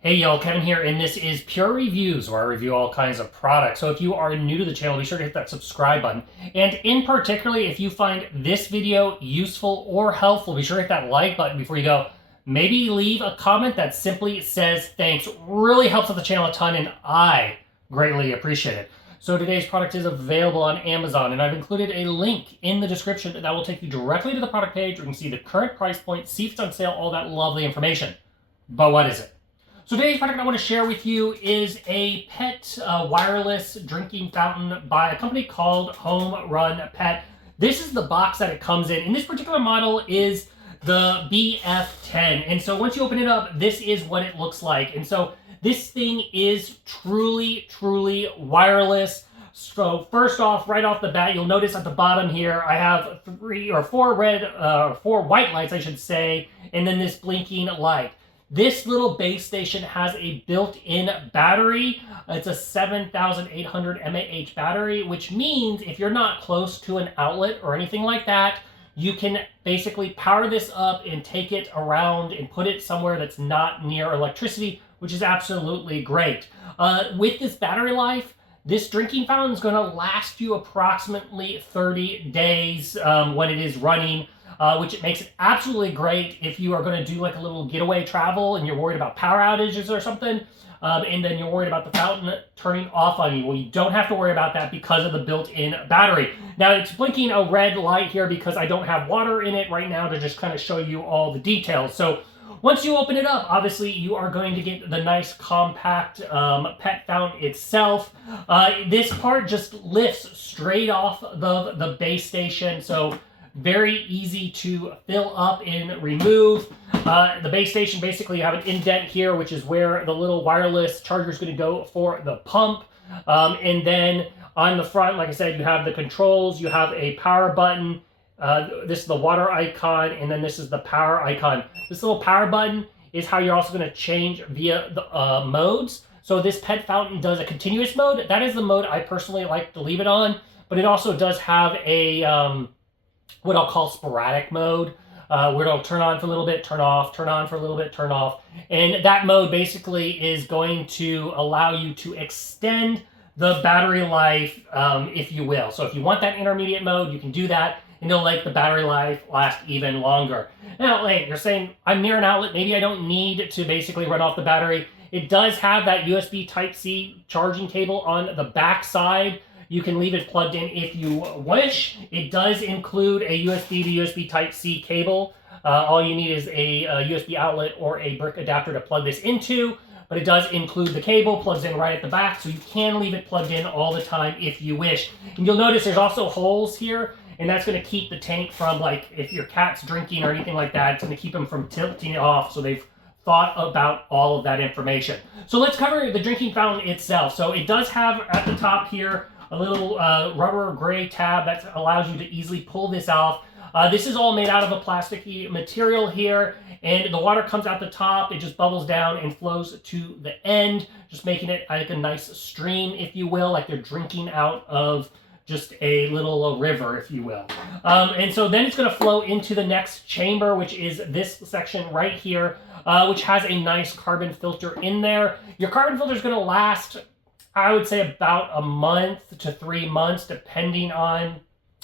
Hey y'all, Kevin here, and this is Pure Reviews, where I review all kinds of products. So if you are new to the channel, be sure to hit that subscribe button. And in particularly, if you find this video useful or helpful, be sure to hit that like button before you go. Maybe leave a comment that simply says thanks. Really helps out the channel a ton, and I greatly appreciate it. So today's product is available on Amazon, and I've included a link in the description that will take you directly to the product page where you can see the current price point, see if it's on sale, all that lovely information. But what is it? So today's product I want to share with you is a pet wireless drinking fountain by a company called Homerunpet. This is the box that it comes in. And this particular model is the BF10. And so once you open it up, this is what it looks like. And so this thing is truly, truly wireless. So first off, right off the bat, you'll notice at the bottom here, I have four white lights, I should say, and then this blinking light. This little base station has a built-in battery. It's a 7,800 mAh battery, which means if you're not close to an outlet or anything like that, you can basically power this up and take it around and put it somewhere that's not near electricity, which is absolutely great. With this battery life, this drinking fountain is going to last you approximately 30 days when it is running. Which makes it absolutely great if you are going to do like a little getaway travel and you're worried about power outages or something, and then you're worried about the fountain turning off on you. Well, you don't have to worry about that because of the built-in battery. Now, it's blinking a red light here because I don't have water in it right now to just kind of show you all the details. So once you open it up, obviously you are going to get the nice compact pet fountain itself. This part just lifts straight off the base station, so very easy to fill up and remove. The base station, basically you have an indent here, which is where the little wireless charger is going to go for the pump. And then on the front, like I said, you have the controls, you have a power button. This is the water icon, and then this is the power icon. This little power button is how you're also going to change via the modes. So this pet fountain does a continuous mode. That is the mode I personally like to leave it on, but it also does have a what I'll call sporadic mode, where it'll turn on for a little bit, turn off, turn on for a little bit, turn off. And that mode basically is going to allow you to extend the battery life, if you will. So if you want that intermediate mode, you can do that, and it'll make the battery life last even longer. Now, hey, you're saying, I'm near an outlet, maybe I don't need to basically run off the battery. It does have that USB Type-C charging cable on the back side. You can leave it plugged in if you wish. It does include a USB to USB Type-C cable. All you need is a USB outlet or a brick adapter to plug this into, but it does include the cable, plugs in right at the back, so you can leave it plugged in all the time if you wish. And you'll notice there's also holes here, and that's going to keep the tank from, like, if your cat's drinking or anything like that, it's going to keep them from tilting it off, so they've thought about all of that information. So let's cover the drinking fountain itself. So it does have at the top here a little rubber gray tab that allows you to easily pull this off. This is all made out of a plasticky material here, and the water comes out the top. It just bubbles down and flows to the end, just making it like a nice stream, if you will, like they're drinking out of just a little river, if you will. And so then it's going to flow into the next chamber, which is this section right here, which has a nice carbon filter in there. Your carbon filter is going to last, I would say, about a month to 3 months, depending on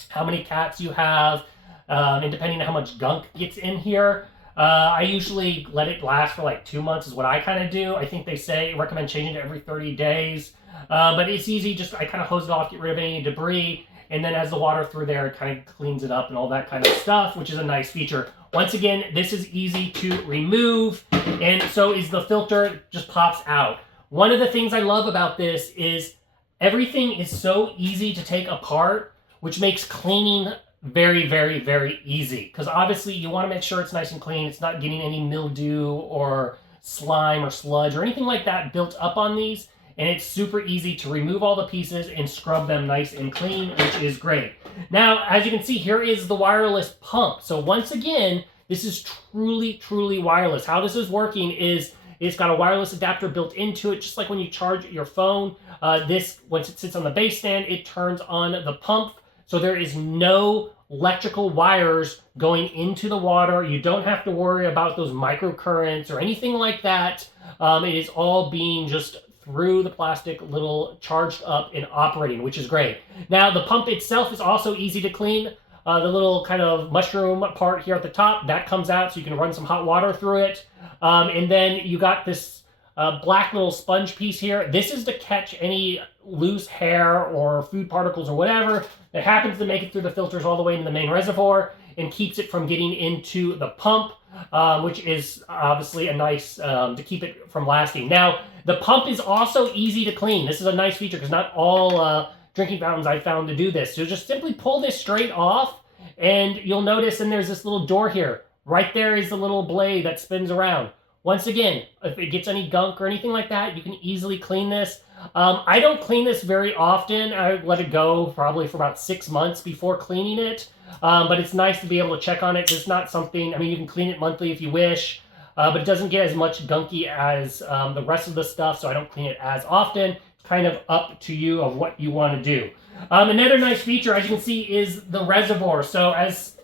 how many cats you have, and depending on how much gunk gets in here. I usually let it last for like 2 months is what I kind of do. I think they recommend changing it every 30 days. But it's easy, just I kind of hose it off, get rid of any debris, and then as the water through there, it kind of cleans it up and all that kind of stuff, which is a nice feature. Once again, this is easy to remove, and so is the filter, just pops out. One of the things I love about this is everything is so easy to take apart, which makes cleaning very, very, very easy. Because obviously you want to make sure it's nice and clean. It's not getting any mildew or slime or sludge or anything like that built up on these. And it's super easy to remove all the pieces and scrub them nice and clean, which is great. Now, as you can see, here is the wireless pump. So once again, this is truly, truly wireless. How this is working is it's got a wireless adapter built into it, just like when you charge your phone. This, once it sits on the base stand, it turns on the pump. So there is no electrical wires going into the water. You don't have to worry about those microcurrents or anything like that. It is all being just through the plastic, little charged up and operating, which is great. Now, the pump itself is also easy to clean. The little kind of mushroom part here at the top, that comes out so you can run some hot water through it. And then you got this black little sponge piece here. This is to catch any loose hair or food particles or whatever that happens to make it through the filters all the way into the main reservoir and keeps it from getting into the pump, which is obviously a nice, to keep it from lasting. Now, the pump is also easy to clean. This is a nice feature because not all drinking fountains I've found to do this. So just simply pull this straight off and you'll notice, and there's this little door here. Right there is the little blade that spins around. Once again, if it gets any gunk or anything like that, you can easily clean this. I don't clean this very often. I let it go probably for about 6 months before cleaning it. But it's nice to be able to check on it. It's not something, I mean, you can clean it monthly if you wish, but it doesn't get as much gunky as the rest of the stuff, so I don't clean it as often. It's kind of up to you of what you want to do. Another nice feature, as you can see, is the reservoir. So as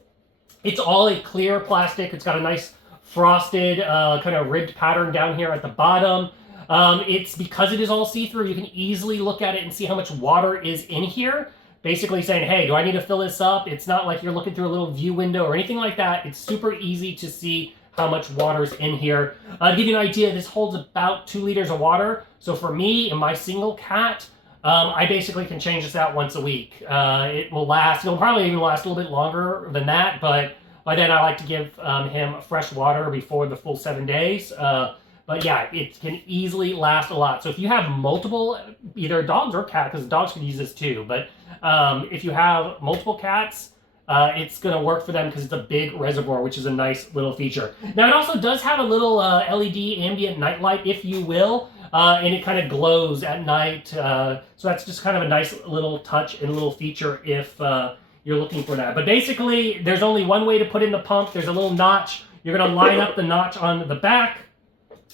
it's all a clear plastic, it's got a nice frosted kind of ribbed pattern down here at the bottom. It's because it is all see-through, you can easily look at it and see how much water is in here. Basically saying, hey, do I need to fill this up? It's not like you're looking through a little view window or anything like that. It's super easy to see how much water's in here. To give you an idea, this holds about 2 liters of water. So for me and my single cat, I basically can change this out once a week. It will last, it'll probably even last a little bit longer than that, but by then I like to give him fresh water before the full 7 days. But yeah, it can easily last a lot. So if you have multiple, either dogs or cats, because dogs can use this too, but if you have multiple cats, it's going to work for them because it's a big reservoir, which is a nice little feature. Now, it also does have a little LED ambient night light, if you will, and it kind of glows at night. So that's just kind of a nice little touch and a little feature if you're looking for that. But basically, there's only one way to put in the pump. There's a little notch. You're going to line up the notch on the back.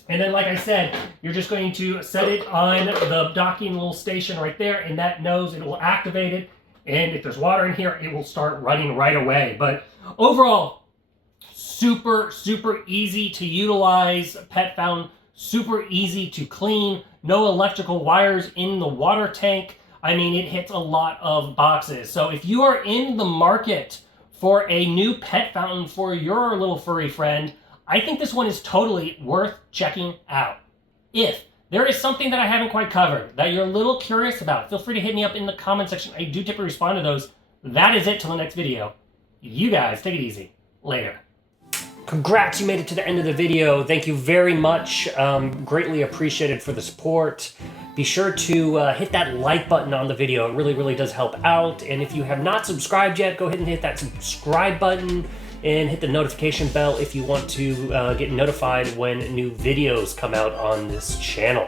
And then, like I said, you're just going to set it on the docking little station right there, and that knows it will activate it. And if there's water in here, it will start running right away. But overall, super, super easy to utilize pet fountain, super easy to clean, no electrical wires in the water tank. I mean, it hits a lot of boxes. So if you are in the market for a new pet fountain for your little furry friend, I think this one is totally worth checking out. If there is something that I haven't quite covered that you're a little curious about, feel free to hit me up in the comment section. I do typically respond to those. That is it till the next video. You guys, take it easy. Later. Congrats, you made it to the end of the video. Thank you very much. Greatly appreciated for the support. Be sure to hit that like button on the video. It really, really does help out. And if you have not subscribed yet, go ahead and hit that subscribe button and hit the notification bell if you want to get notified when new videos come out on this channel.